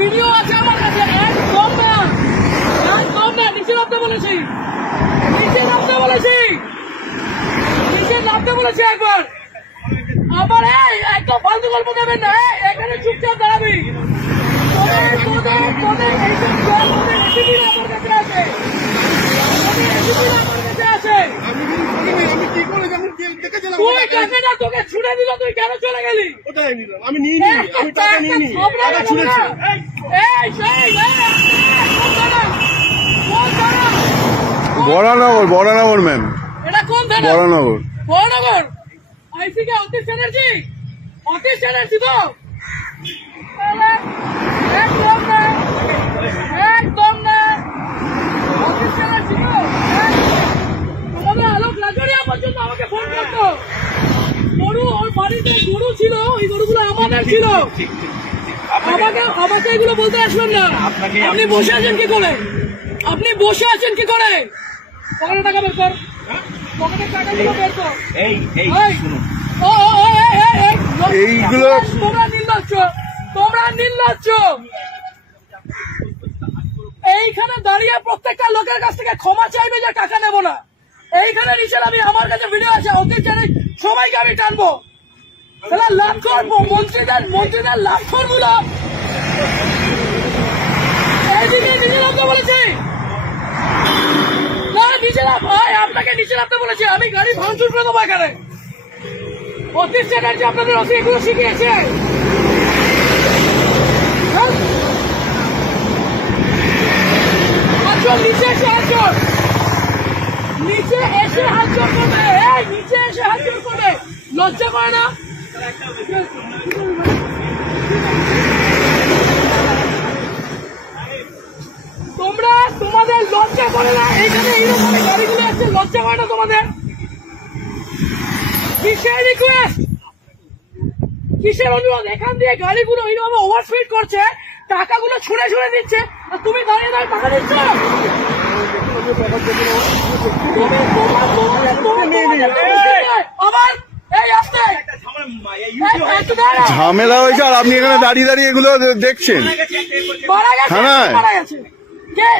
Video আছে আমার কাছে। একদম না, একদম না, নিচে নামতে বলেছি, নিচে নামতে বলেছি, নিচে নামতে বলেছি একবার। আবার একদম ফালতু গল্প দেবেন না, এখানে চুপচাপ দাঁড়াবি। তোকে ছুড়ে দিল, তুই কেন চলে গেলি? আমি নিইনি, আমি টাকা নিইনি, টাকা ছুড়েছি। বরানগর, বরানগর ম্যাম, এটা কোন থানা? বরানগর, বরানগর। আইসি কে অতীশ চ্যাটার্জি? অতীশ চ্যাটার্জি তো? একদম না, একদম না, অতীশ চ্যাটার্জি তো? তোমাদের আলোক লাজরিয়া পর্যন্ত আমাকে ফোন করতো। গরু, ওর বাড়িতে গরু ছিল, ওই গরুগুলো আমাদের ছিল। আমাকে এগুলো বলতে আসবেন না। আপনি বসে আছেন কি করে? আপনি বসে আছেন কি করে? পকেটে টাকা বের কর, পকেটের টাকাগুলো বের কর। এইগুলো তোমরা নির্লজ্জ, তোমরা নির্লজ্জ। এইখানে দাঁড়িয়ে প্রত্যেকটা লোকের কাছ থেকে ক্ষমা চাইবে যে টাকা নেবো না। এইখানে নিচে আমি, আমার কাছে ভিডিও আছে, ওকে জানি সবাইকে আমি টানবো। লাভ করবো মন্ত্রীদের লাভ করবো না। এইদিকে নিচে নামতে বলেছি না, নিচে নাম ভাই, আপনাকে নিচে নামতে বলেছি। আমি গাড়ি ভাঙচুর করে দেবো এখানে। অতীশ চ্যাটার্জি আপনাদের অতি এগুলো শিখিয়েছে। নিচে এসে হাত জোর, নিচে এসে হাত জোর করবে, নিচে এসে হাত জোর করবে। লজ্জা করে না? তোমরা, তোমাদের লজ্জা করে না? এইখানে এইরকম গাড়িগুলো আছে, লজ্জা করে না তোমাদের? কিসের রিকোয়েস্ট, কিসের অনুরোধ? এখান দিয়ে গাড়িগুলো এইভাবে ওভারস্পিড করছে, টাকাগুলো ছুঁড়ে ছুঁড়ে দিচ্ছে, আর তুমি দাঁড়িয়ে দাঁড়িয়ে টাকা দিচ্ছ। ঝামেলা হয়েছে আর আপনি এখানে দাঁড়িয়ে দাঁড়িয়ে এগুলো দেখছেন। থানায়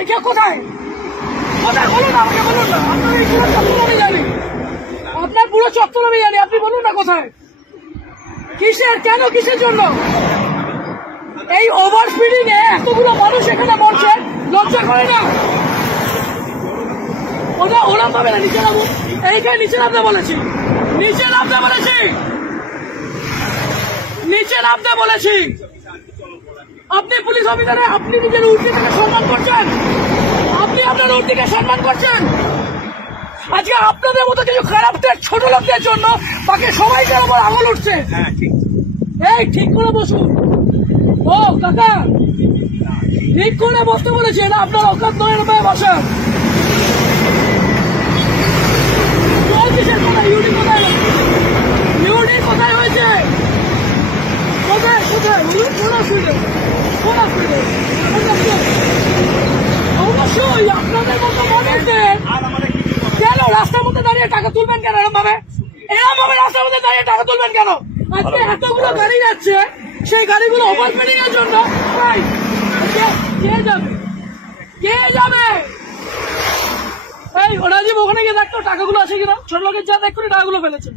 কে কোথায়? কোথায় বলুন, আমাকে বলুন না। আপনার এই পুরো চত্বর আমি জানি, আপনার পুরো চত্বর আমি জানি। আপনি বলুন না কোথায়, কিসের, কেন, কিসের জন্য? এই ওভার স্পিডিং এ এতগুলো মানুষ এখানে মরছে, লজ্জা করে না? ওরা পাবে না। নিচে নামো, এইখানে নিচে নামতে বলেছি, নিচে নামতে বলেছি, নিচে নামতে বলেছি। আপনি পুলিশ অফিসারে, আপনি নিজের উর্দিকে সম্মান করছেন, আপনি আপনার উর্দিকে সম্মান করছেন। আজকে আপনাদের মতো কিছু খারাপদের, ছোট লোকদের জন্য বাকি সবাইকে ওপর আঙুল উঠছে। এই ঠিক করে বসুন। ও কাকা, ঠিক করে বসতে বলেছি, এটা আপনার অকাত নয়, বসেন। ইউডি কোথায়, ইউডি কোথায় হয়েছে? কোথায় কোথায় বলুন? কোন আসবে? অবশ্যই আপনাদের মতো মানুষদের কেন রাস্তার মধ্যে দাঁড়িয়ে টাকা তুলবেন কেন? এরকম ভাবে রাস্তার মধ্যে দাঁড়িয়ে টাকা তুলবেন কেন? আজকে এতগুলো গাড়ি যাচ্ছে, সেই গাড়িগুলো ওভারস্পিডিং এর জন্য কে যাবে? কে যাবে? এই রাজীব, ওখানে গিয়ে দেখতো টাকাগুলো আছে কিনা। ছোট লোকের যা দেখ করে টাকাগুলো ফেলেছে।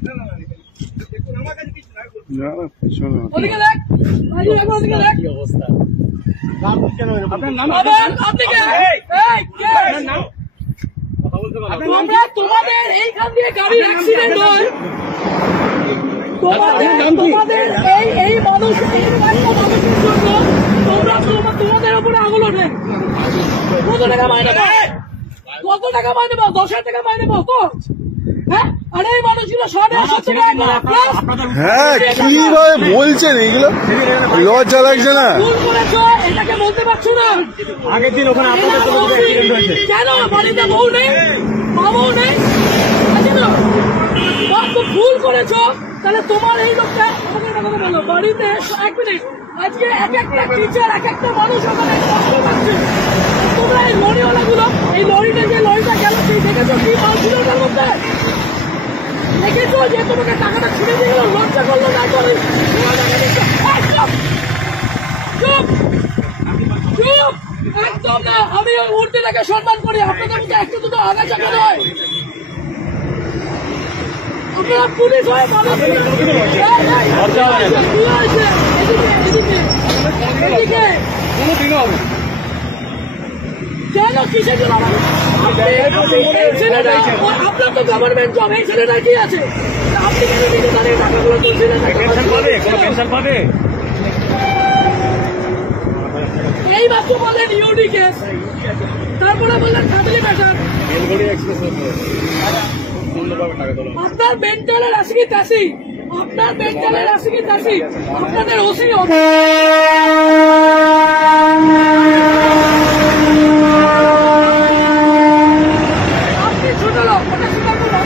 ওদিকে দেখ রাজীব, একবার ওদিকে দেখ। তোমাদের এইখান দিয়ে গাড়ির অ্যাক্সিডেন্ট হয়, তোমাদের এই মানুষ, মানুষের জন্য তোমাদের উপরে আঙুল ওঠে। কত টাকা মাইনে পাও? কত টাকা মাইনে পাও? 10,000 টাকা মাইনে পাও তো? হ্যাঁ, আর এই মানুষগুলো 7,500 টাকা। হ্যাঁ, কিভাবে বলছেন এইগুলো? লজ্জা লাগছে না? এটাকে বলতে পারছো না? আগের দিন ওখানে আপনাদের অ্যাক্সিডেন্ট হয়েছে কেন? বাড়িতে বউ নেই, বাবাও নেই, ভুল করেছো। তাহলে তোমার এই লোকটা আমাকে একটা কথা বলো, বাড়িতে 1 মিনিট, আজকে এক একটা টিচার, এক একটা মানুষ ওখানে কষ্ট পাচ্ছে। তোমরা এই লরিওয়ালা গুলো, এই লরিটা, যে লরিটা গেল, সেই দেখেছো কি মাল ছিল ওটার মধ্যে? দেখেছো যে তোমাকে টাকাটা ছুড়ে দিয়ে গেল, লজ্জা করলো না? চুপ চুপ, একদম না, আমি মূর্তিটাকে সম্মান করি, আপনাদের মধ্যে একটু দুটো আগাছাকা নয়। আপনারা পুলিশ হয়ে এদিকে কেন কিসের জন্য আপনার তো গভর্নমেন্ট জব, এই ছেলেটা কি আছে? আপনি কেন নিজে দাঁড়িয়ে টাকাগুলো তুলছিলেন? এই মাত্র বললেন ইউডি কেস, তারপরে বললেন ফ্যামিলি ম্যাটার। আপনার মেন্টালের আসি কি তাসি, আপনার মেন্টালের আসি কি তাসি, আপনাদের ওসি আপনি ছোট লোক, ওটা ছোট লোক,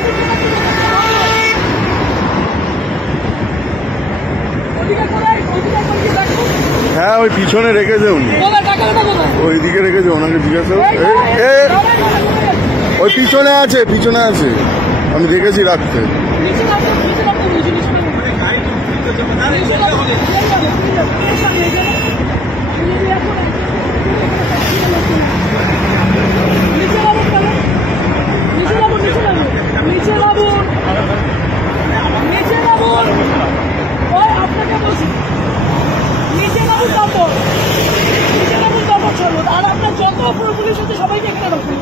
হ্যাঁ ওই পিছনে রেখেছে উনি, ওইদিকে রেখেছে, ওনাকে জিজ্ঞাসা ওই পিছনে আছে, পিছনে আছে, আমি দেখেছি রাখতে। আপনাকে বলছি নিচে নামুন, আর আপনার যত পুলিশ আছে সবাইকে এখানে রাখুন।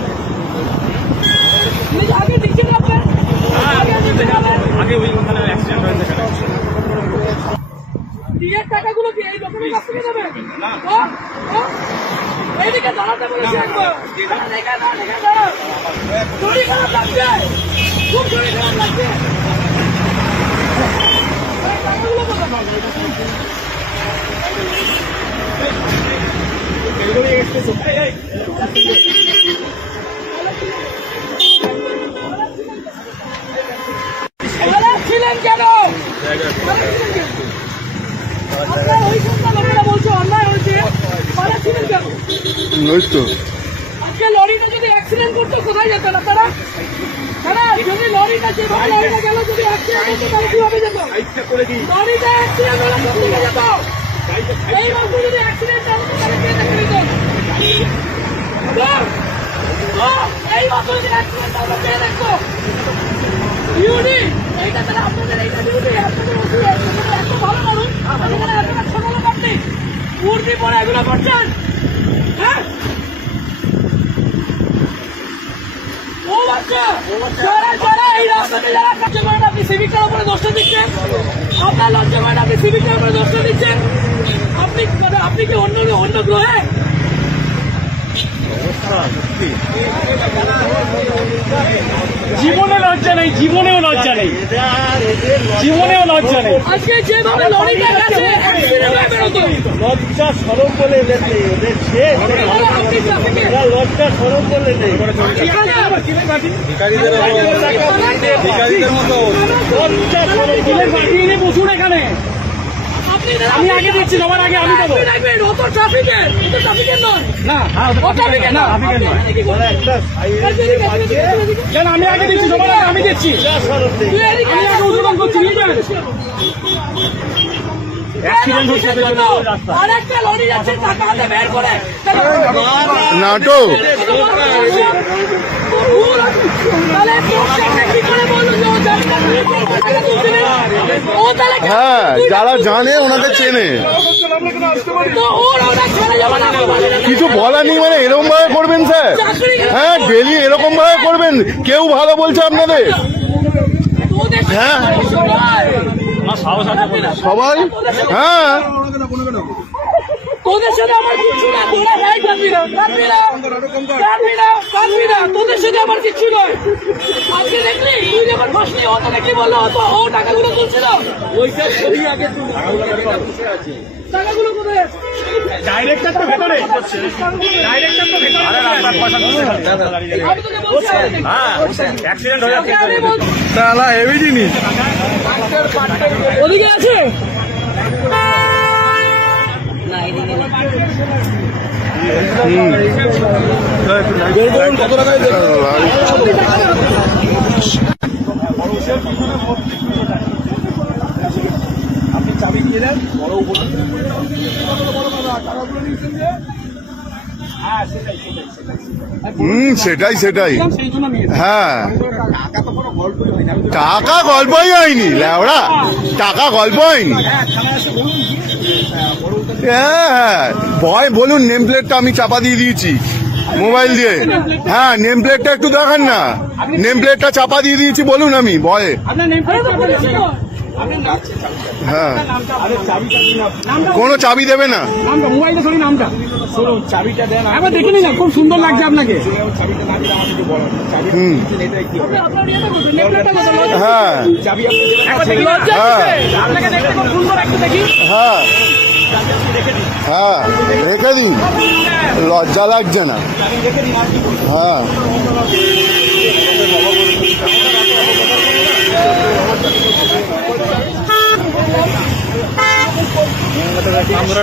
আগে নিচে নামবেন, বিয়ের টাকাগুলো কি এই লোকের কাছ থেকে দেবেন? এইদিকে দাঁড়াতে বলেছি একবার, শরীর খারাপ লাগছে, খুব শরীর খারাপ লাগছে। টাকাগুলো কোথায়? ছিলেন কেন? আপনার ওই সন্ধ্যা লোকেরা বলছে অন্যায় হয়েছে, ছিলেন কেন? আজকে লরিটা যদি অ্যাক্সিডেন্ট করতো কোথায় যেতেন আপনারা? যদি লরিটা যেভাবে লরিটা গেল, যদি অ্যাক্সিডেন্ট করতো তাহলে কিভাবে যেত? লরিটা অ্যাক্সিডেন্ট হলে কোথেকে যেত? এই মাত্র যদি অ্যাক্সিডেন্ট হতো তাহলে কে দেখে নিত? এই মাত্র যদি অ্যাক্সিডেন্ট হতো কে দেখতো? ইউডি এইটা তাহলে আপনাদের, এইটা ডিউটি, আপনাদের ওসি এত ভালো মানুষ, এখানে এতটা ছোট লোক আপনি মূর্তি পরে এগুলো করছেন? হ্যাঁ ও বাচ্চা, যারা এই রাস্তাতে যারা কাছে করেন, আপনি সিভিকটার উপরে দোষটা দিচ্ছেন, আপনার লজ্জা করেন, আপনি সিভিকটার উপরে দোষটা দিচ্ছেন। আপনি কি অন্য গ্রহে? জীবনে লজ্জা নেই, জীবনেও লজ্জা নেই, জীবনেও লজ্জা নেই। আজকে যেভাবে লরিটা গেছে লজ্জা সরম বলে এদের নেই, ওদের লজ্জা সরম বলে নেই। বসুন এখানে, আমি আগে দিচ্ছি, সবার আগে আমি দেবো। কেন আমি আগে দিচ্ছি, সবার আগে আমি দিচ্ছি, আমি আগে উদ্বোধন করছি। আরেকটা লরি যাচ্ছে টাকা হাতে বের করে নাটক। হ্যাঁ, যারা জানে ওনাকে চেনে, কিছু বলার নেই। মানে এরকম ভাবে করবেন স্যার? হ্যাঁ, ডেলি এরকম ভাবে করবেন? কেউ ভালো বলছে আপনাদের? হ্যাঁ সবাই, হ্যাঁ তোদের সাথে আমার কিছু না, তোরা ভাই কাঁদবি না, তোদের সাথে আমার কিছু নয়। আজকে দেখলি তুই যখন বসলি, ও তোকে কি বললো? ও টাকাগুলো তুলছিল, টাকাগুলো কোথায়? ডাইরেক্টর তো ভেতরে, ডাইরেক্টর তো ভেতরে। আমি তোকে বলছি অ্যাক্সিডেন্ট হয়ে যাচ্ছে, তাহলে হেভি জিনিস ওদিকে আছে। কত টাকায় আপনি চাবি দিলেন, বড় উপর সেটাই সেটাই। সেই জন্য নিয়ে হ্যাঁ, টাকা গল্পই হয়নি ল্যাওড়া, টাকা গল্প হয়নি। হ্যাঁ ভয় বলুন, নেম প্লেটটা আমি চাপা দিয়ে দিয়েছি মোবাইল দিয়ে। হ্যাঁ নেম প্লেটটা একটু দেখান না, নেম প্লেটটা চাপা দিয়ে দিয়েছি বলুন আমি ভয়ে। আপনার নেম হ্যাঁ কোনো চাবি দেবে না। নামটা মোবাইলটা সরি নামটা চাবিটা দেন একবার দেখে নিন, খুব সুন্দর লাগছে আপনাকে। হ্যাঁ আপনাকে দেখতে খুব সুন্দর একটু দেখি। হ্যাঁ হ্যাঁ রেখে দিন, লজ্জা লাগছে না। হ্যাঁ আমরা